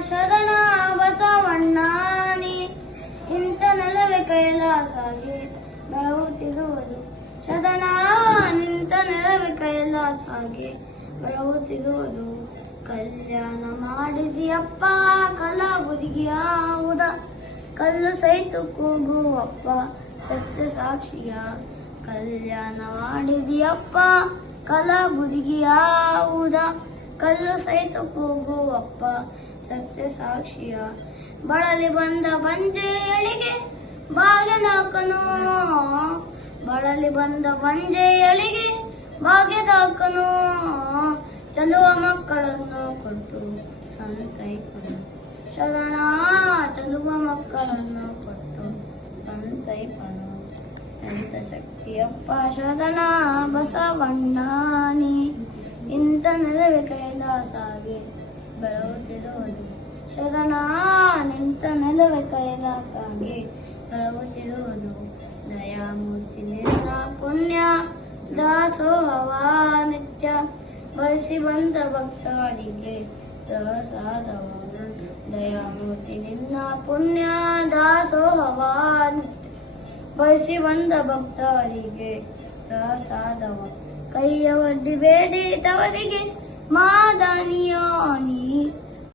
ಶರಣ ಬಸವಣ್ಣಾನಿ ಇಂಥ ನೆಲವೇ ಕೈಲಾಸಾಗಿ ಬೆಳಗುತ್ತಿರುವುದು. ಶರಣ ನಿಂತ ನೆಲವೇ ಕೈಲಾಸಾಗಿ ಬೆಳಗುತ್ತಿರುವುದು. ಕಲ್ಯಾಣ ಮಾಡಿದಿಯಪ್ಪ ಕಲಾಬುದಿಗಿಯಾವುದ, ಕಲ್ಲು ಸೈತು ಕೂಗುವಪ್ಪ ಸತ್ಯ ಸಾಕ್ಷಿಯ. ಕಲ್ಯಾಣ ಮಾಡಿದಿಯಪ್ಪ ಕಲಾಬುದಿಗಿಯಾವುದ, ಕಲ್ಲು ಸೈತು ಕೂಗುವಪ್ಪ ಸತ್ಯ ಸಾಕ್ಷಿಯ. ಬಳಲಿ ಬಂದ ಬಂಜೆಯಳಿಗೆ ಭಾಗ್ಯದಾಕನು, ಬಳಲಿ ಬಂದ ಬಂಜೆಯಳಿಗೆ ಭಾಗ್ಯದಾಕನು. ಚಲುವ ಮಕ್ಕಳನ್ನು ಕೊಟ್ಟು ಸಂತೈಪನು. ಶರಣ ಚಲುವ ಮಕ್ಕಳನ್ನು ಕೊಟ್ಟು ಸಂತೈಪನು. ಎಂತ ಶಕ್ತಿಯಪ್ಪ ಶರಣ ಬಸವಣ್ಣಾನಿ ಇಂಥ ನೆಲವೇ ಕೈಲಾಸಾಗಿ ಬೆಳಗುತ್ತಿರುವುದು. ಶರಣ ನಿಂತ ನೆಲವೇ ಕೈಲಾಸಾಗಿ ಬೆಳಗುತ್ತಿರುವುದು. ದಯಾಮೂರ್ತಿ ನಿನ್ನ ಪುಣ್ಯ ದಾಸೋಹವ ನಿತ್ಯ, ಬಯಸಿ ಬಂದ ಭಕ್ತರಿಗೆ ಪ್ರಸಾದವ. ದಯಾಮೂರ್ತಿ ನಿನ್ನ ಪುಣ್ಯ ದಾಸೋಹವ ನಿತ್ಯ, ಬಯಸಿ ಬಂದ ಭಕ್ತರಿಗೆ ಪ್ರಸಾದವ. ಕೈಯ ಒಡ್ಡಿ ಬೇಡಿದವರಿಗೆ ಮಾದನಿಯಾನಿ